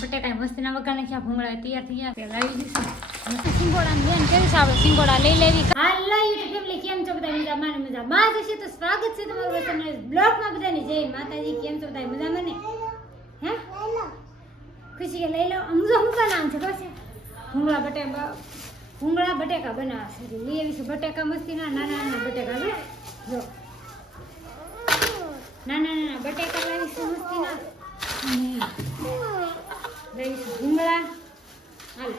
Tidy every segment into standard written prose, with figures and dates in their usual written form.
બટેકા મસ્તીના વગાડે છે ભૂંગળા તૈયાર થઈ ગયા પેલા આવી જશે સિંગોડા બેન કેવી છે આપણે સિંગોડા લઈ લેવી હાલો યુટ્યુબ ફેમિલી કેમ છો બધા મજામાં જશે તો સ્વાગત છે તમારું વતનના બ્લોગમાં બધાની જય માતાજી કેમ છો બધા મજામાં ને હે ખુશી કે લઈ લો અમુક નામ છે ખબર છે ભૂંગળા બટેકા બનાવશે લઈ આવીશું બટેકા મસ્તીના નાના નાના બટેકા જો નાના બટેકા લાવીશું મસ્તીના લઈશું ભૂંગળા હાલ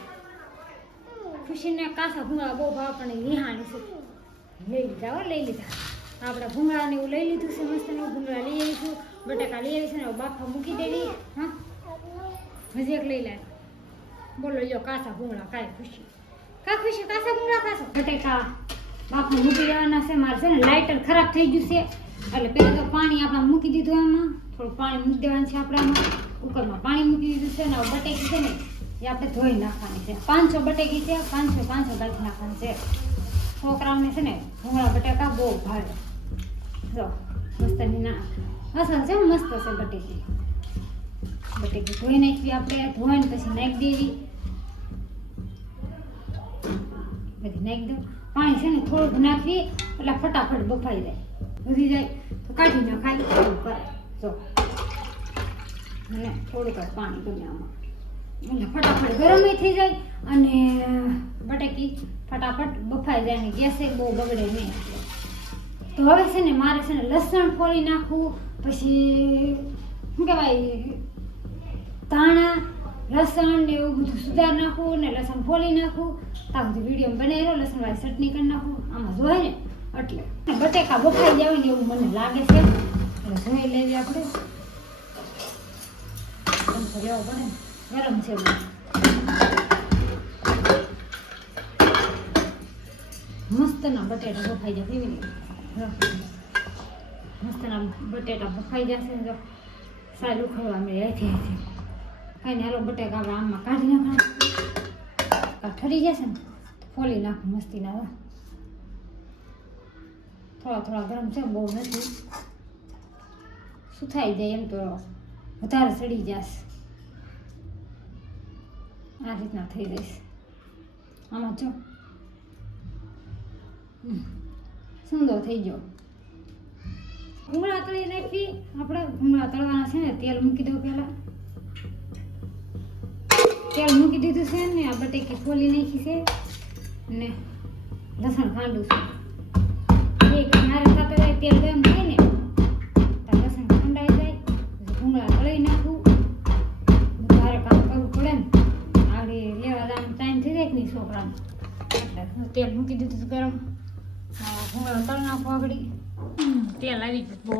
ખુશીને કાસા ભૂંગળા બહુ ભાવ પણ નિહાણી છે લઈ લીધા આપણા ભૂંગળાને એવું લઈ લીધું છે મસ્ત ભૂંગળા લઈ આવીશું બટેકા લઈ આવીશું ને બાફા મૂકી દેવી હા હજી એક લઈ લે બોલો લો કાસા ભૂંગળા કાંઈ ખુશી કાસા ભૂંગળા ખાશો બટેકા બાફા મૂકી દેવાના છે મારે છે ને લાઇટર ખરાબ થઈ ગયું છે એટલે પહેલાં તો પાણી આપણે મૂકી દીધું આમાં થોડું પાણી મૂકી દેવાનું છે આપણે આમાં કુકરમાં પાણી મૂકી દીધું છે ને બટેકી છે ને એ આપણે ધોઈ નાખવાની છે 500 બટેકી છે 500 બાકી નાખવાની છે છોકરાઓને છે ને ભૂંગળા બટેકા બહુ ભાવે જો મસ્તની ના અસલ છે મસ્ત છે બટેકી ધોઈ નાખવી આપણે ધોઈને પછી નાખી દેવી બધી નાખી દો પાણી છે ને થોડુંક નાખવી એટલે ફટાફટ બફાઈ જાય વધી જાય તો કાઢી નાખાય એવું કરે જો અને થોડુંક જ પાણી ગમે આમાં એટલે ફટાફટ ગરમ થઈ જાય અને બટેકી ફટાફટ બફાઈ જાય અને ગેસે બહુ બગડે નહીં તો હવે છે ને મારે છે ને લસણ ફોલી નાખવું પછી શું કહેવાય ધાણા લસણ ને એવું બધું સુધાર નાખવું ને લસણ ફોલી નાખવું ત્યાં સુધી વિડીયો બનાવી રહ્યો લસણવાળી ચટણી કરી નાખવું આમાં જોઈએ ને એટલે બટેકા બફાઈ જાય ને એવું મને લાગે છે એટલે જોઈ લેવી આપણે રહેવો પડે ગરમ છે મસ્તના બટેટા બફાઈ જાય કેવી રીતે મસ્તના બટેટા બફાઈ જશે જો સારું ખવા મળે અહીંથી કાંઈ ને હાલો બટેકા આપણે આમાં કાઢી નાખવા ઠરી જશે ને ફોલી નાખું મસ્તીના થોડા ગરમ છે બહુ નથી સુથાઈ જાય એમ તો વધારે સડી જશે આ રીતના થઈ જઈશ આમાં જો સુંદર થઈ ગયો ભૂંગળા તળી નાખી આપણે ભૂંગળા તળવાના છે ને તેલ મૂકી દઉં પહેલાં તેલ મૂકી દીધું છે ને આ બટેકી ફોલી નાખી છે ને લસણ ખાંડું છે મારે સાથે જાય તેલ ગરમ થાય ને તો લસણ ખંડાઈ જાય ભૂંગળા તળી નાખું મારે કામ કરવું પડે ને આગળ લેવા જવાનું ટાઈમ થઈ જાય કે નહીં છોકરાને એટલે તેલ મૂકી દીધું ગરમ ભૂંગળા તળી નાખું આગળ તેલ આવી ગયું બહુ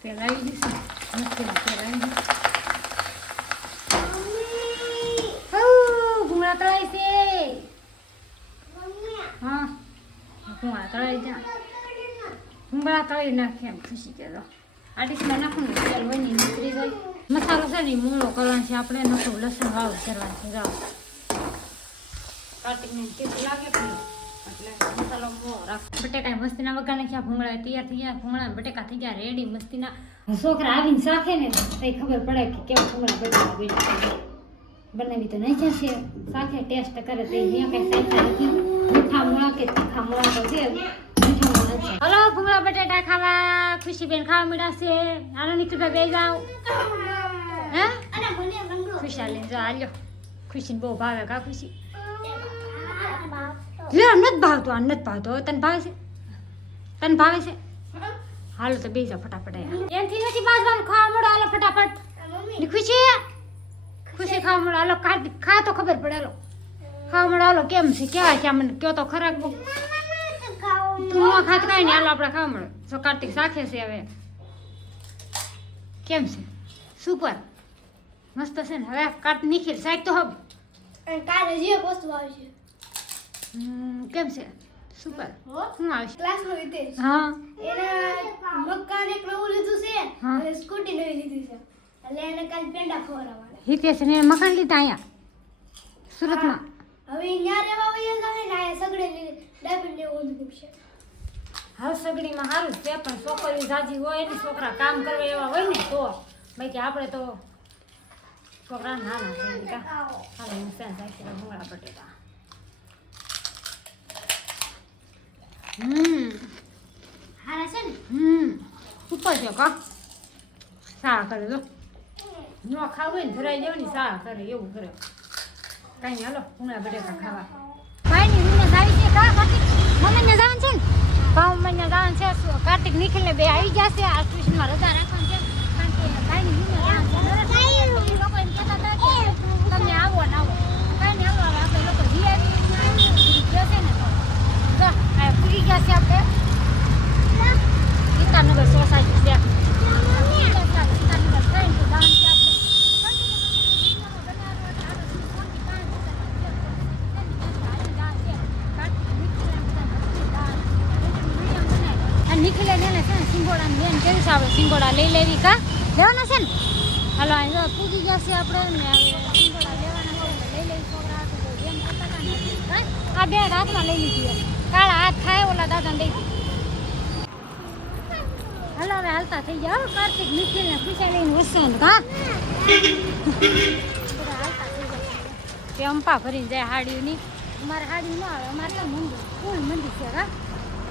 તેલ આવી ગયું છે તેલ આવી ગયું ભૂંગળા તળાય છે હા ભૂંગળા તળાઈ જા ભૂંગળા તળી નાખીએ એમ ખુશી કે તો આ ડીશમાં નાખું ને તેલ વની નીકળી જાય મસાલો છે ને મૂળો કરવાનો છે આપણે નખું લસણ વાળું કરવાનું છે જાઓ કાટીને કેવું લાગે પણ એટલે મસાલો મૂળો રાખ બટેકા મસ્તીના વગાડે છે ભૂંગળા તૈયાર થઈ ગયા ભૂંગળા બટેકા થઈ ગયા રેડી મસ્તીના છોકરા આવીને શાખે ને તો ખબર પડે કે કેવા ભૂંગળા બટેકા બન્યા બનાવી તો નહીં જશે સાથે ટેસ્ટ કરે તો અહીંયા કંઈ સાચા નથી મીઠા મોળા કે તીખા મોળા તો છે મીઠા મોળા છે હલો ભૂંગળા બટેટા ખાવા ખુશીબેન ખાવા મળ્યા છે આનો નીકળી બે જાઓ હે ખુશાલી જો આલ્યો ખુશીને બહુ ભાવે કા ખુશી લે નથી ભાવતો આ નથી ભાવતો તને ભાવે છે હાલો તો બે જાઓ ફટાફટ એનથી નથી બાજવાનું ખાવા મળો હાલો ફટાફટ ખુશી ખાવા મળો હાલો ખા તો ખબર પડે હાલો ખાવા મળો હાલો કેમ છે કેવા છે મને કયો તો ખરાબ તું ન ખાત કાંઈ નહીં હાલો આપણે ખાવા મળો જો કાર્તિક શાખે છે હવે કેમ છે સુપર મસ્ત છે ને હવે કાટ નીકળી સાઈડ તો હવે કાલે જે વસ્તુ આવશે કેમ છે સુપર શું આવશે ક્લાસમાં વિતેશ હા એને મકાન એક નવું લીધું છે હા. અને સ્કૂટી નવી લીધી છે એટલે એને કાલ પેંડા ખવડાવવાના હિતેશ ને મકાન લીધા અહીંયા સુરતમાં હવે અહીંયા રહેવા વયા જાય ને આ સગડે ડાબી લેવું લીધું છે હવે સગડીમાં સારું છે પણ છોકરીઓ જાજી હોય ને છોકરા કામ કરવા એવા હોય ને તો બાકી આપણે તો છોકરા નાના છે કા હાલો હું સેન સાક્ષી ભૂંગળા બટેટા હારા છે ને ઉપર છે કા સારા કરે જો ન ખાવું હોય ને ધરાઈ જવાની સારા કરે એવું કરે કાંઈ હાલો ભૂંગળા બટેટા ખાવા ભાઈની રૂમને આવી છે કા કાર્તિક મમ્મીને જવાનું છે ને મમ્મીને જવાનું છે કાર્તિક નિખિલને બે આવી જશે આ ટ્યુશનમાં રજા રાખવાની છે કારણ કે ભાઈની રૂમને જવાનું છે લોકો એમ કહેતા હતા કે તમે આવો ને આવો કાંઈ નહીં આવો આપણે લોકો જઈ આવી જશે ને તો આ પૂરી ગયા છે આપણે ગીતાનગર સોસાયટી છે ગીતાનગર થઈને તો દાન છે આપણે નિખિલે ને છે ને સિંગોડાની બેન કેવું છે આપણે સિંગોડા લઈ લેવી કા લેવાના છે ને હાલો અહીં પૂગી ગયા છે આપણે ને હવે સિંગોડા લેવાના છે લઈ લેવી છોકરા બેન કરતા હતા ને આ બે હાથમાં લઈ લીધી કાળા હાથ થાય ઓલા દાદાને દઈ હાલો હવે હાલતા થઈ જાઓ કાર્તિક નિખિલ ને પૂછા લઈને વસશે ને કા હાલતા થઈ જાય અંપા ભરીને જાય હાડીઓની અમારે હાડી ન આવે અમારે તો મંદિર ફૂલ મંદિર છે કા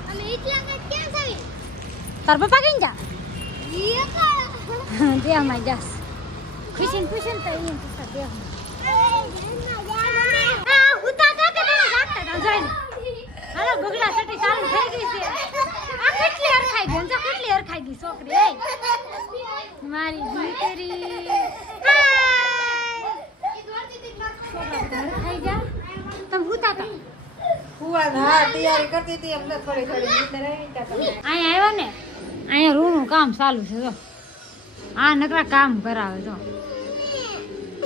અમે એટલા ક્યાં જાવી તાર પપ્પા કઈ જા ઈ કા દેહમાં જાસ ખુશીને પૂછે ને તો એમ પૂછતા દેહમાં હાલો બગલા સટી ચાલુ થઈ ગઈ છે આ કેટલી હરખાઈ ગઈ જો કેટલી હરખાઈ ગઈ છોકરી એ મારી દીકરી હરખાઈ જા તમે હુતા તા તૈયારી કરતી હતી એમને થોડી અહીંયા આવ્યો ને અહીંયા રૂનું કામ ચાલુ છે જો આ નકરા કામ કરાવે જો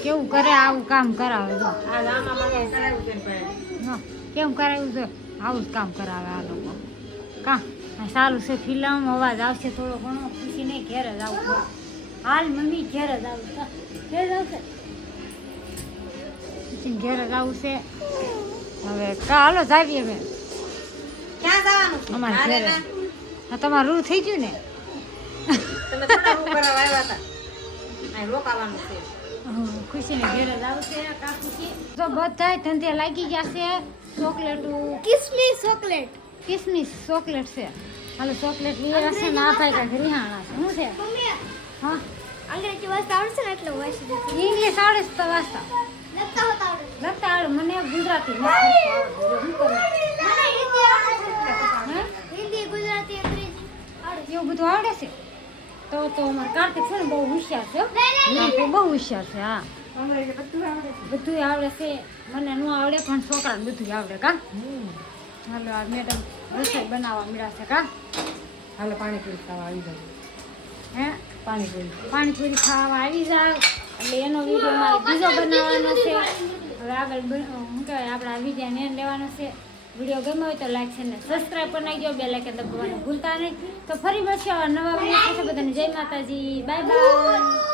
કેવું કરે આવું કામ કરાવે જો કેમ કરાવ્યું છે આવું જ કામ કરાવે આ લોકો કા સારું છે ફિલ્મ અવાજ આવશે થોડો ઘણો ખુશી નહીં ઘેર જ આવું હાલ મમ્મી ઘેર જ આવું ઘેર જ આવશે ઘેર જ આવું છે હવે હાલો જાવીએ હવે ક્યાં જવાનું અમારે ઘેર હા તમારું રૂ થઈ ગયું ને તમે થોડા રૂ કરાવવા આવ્યા હતા અહીં રોકાવાનું છે ખુશીને ઘેર જ આવશે કા ખુશી તો બધા ધંધે લાગી ગયા છે ચોકલેટો કિસમિસ ચોકલેટ કિસમિસ ચોકલેટ છે હાલો ચોકલેટ લઈ હશે ને આ ભાઈ કાંઈક રિહાણા છે શું છે મમ્મી હા અંગ્રેજી વાંચતા આવડશે ને એટલે વાંચી દીધું ઇંગ્લિશ આવડે છે તો વાંચતા લખતા હોતા આવડે લખતા આવડે મને ગુજરાતી નથી આવડતું. શું કરું મને હિન્દી આવડે છે હે હિન્દી ગુજરાતી અંગ્રેજી આવડે એવું બધું આવડે છે તો અમારે કાર્તિક છે ને બહુ હોશિયાર છે હો. કાર્તિક બહુ હોશિયાર છે હા બધું આવડે છે મને ન આવડે પણ છોકરાને બધું આવડે કા હાલો આ મેડમ રસોઈ બનાવવા મળ્યા છે કા હાલો પાણીપુરી ખાવા આવી જાવ હે પાણીપુરી પાણીપુરી ખાવા આવી જાવ એટલે એનો વિડીયો મારે બીજો બનાવવાનો છે હવે આગળ શું કહેવાય આપણા વિડીયોને એને લેવાનો છે વિડીયો ગમ્યો હોય તો લાઈક છે ને સબસ્ક્રાઈબ કરી નાખજો બે લાઈક દબાવવાનું ભૂલતા નહીં તો ફરી મળશે આવા નવા વિડીયો સાથે બધાને જય માતાજી બાય બાય